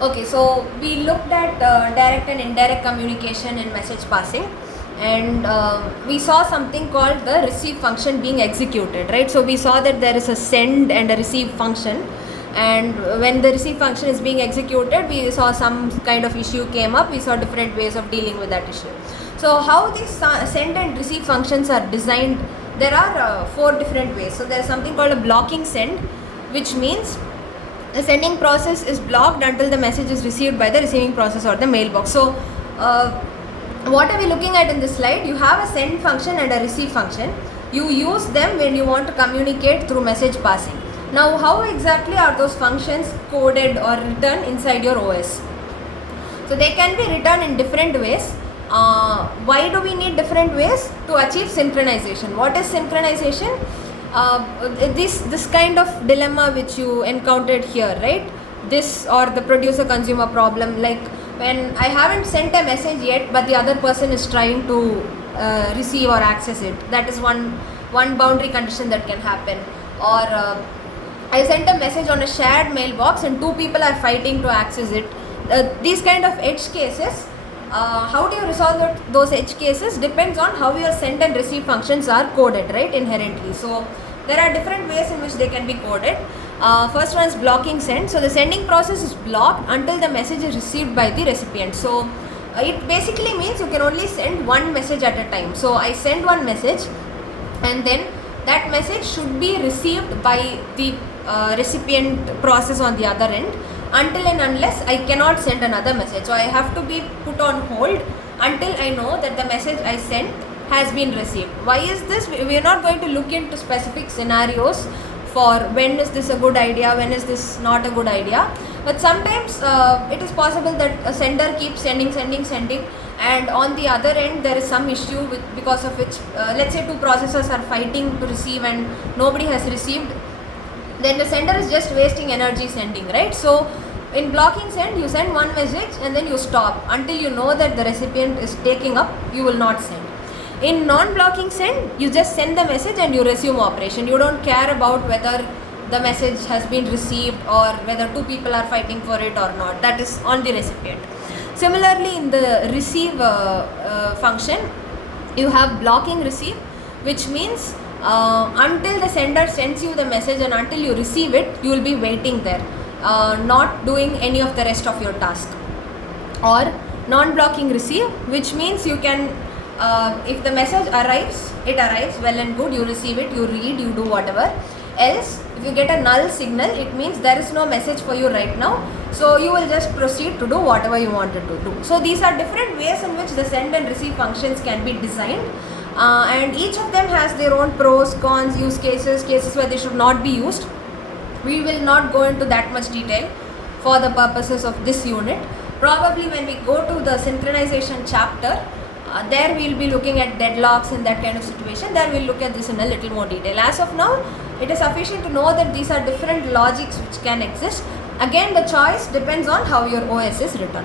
Okay, so we looked at direct and indirect communication in message passing, and we saw something called the receive function being executed, right? So we saw that there is a send and a receive function, and when the receive function is being executed, we saw some kind of issue came up. We saw different ways of dealing with that issue. So how these send and receive functions are designed, there are 4 different ways. So there is something called a blocking send, which means the sending process is blocked until the message is received by the receiving process or the mailbox. So what are we looking at in this slide? You have a send function and a receive function. You use them when you want to communicate through message passing. Now how exactly are those functions coded or written inside your OS? So they can be written in different ways. Why do we need different ways? To achieve synchronization. What is synchronization? This kind of dilemma which you encountered here, right? This or the producer consumer problem, like when I haven't sent a message yet but the other person is trying to receive or access it. That is one boundary condition that can happen. Or I sent a message on a shared mailbox and 2 people are fighting to access it. These kind of edge cases, how do you resolve those edge cases depends on how your send and receive functions are coded, right, inherently. So there are different ways in which they can be coded. First one is blocking send. So the sending process is blocked until the message is received by the recipient. So it basically means you can only send one message at a time. So I send one message and then that message should be received by the recipient process on the other end, until and unless I cannot send another message. So I have to be put on hold until I know that the message I sent has been received. Why is this? We are not going to look into specific scenarios for when is this a good idea, when is this not a good idea. But sometimes it is possible that a sender keeps sending, and on the other end there is some issue because of which, let's say 2 processors are fighting to receive and nobody has received. Then the sender is just wasting energy sending, right? So in blocking send, you send one message and then you stop until you know that the recipient is taking up. You will not send. In non-blocking send, you just send the message and you resume operation. You don't care about whether the message has been received or whether 2 people are fighting for it or not. That is on the recipient. Similarly, in the receive function, you have blocking receive, which means until the sender sends you the message and until you receive it, you will be waiting there, not doing any of the rest of your task. Or non-blocking receive, which means you can, if the message arrives, it arrives, well and good, you receive it, you read, you do whatever. Else, if you get a null signal, it means there is no message for you right now, so you will just proceed to do whatever you wanted to do. So these are different ways in which the send and receive functions can be designed. And each of them has their own pros, cons, use cases where they should not be used. We will not go into that much detail for the purposes of this unit. Probably when we go to the synchronization chapter, there we will be looking at deadlocks and that kind of situation. There we will look at this in a little more detail. As of now, it is sufficient to know that these are different logics which can exist. Again, the choice depends on how your OS is written.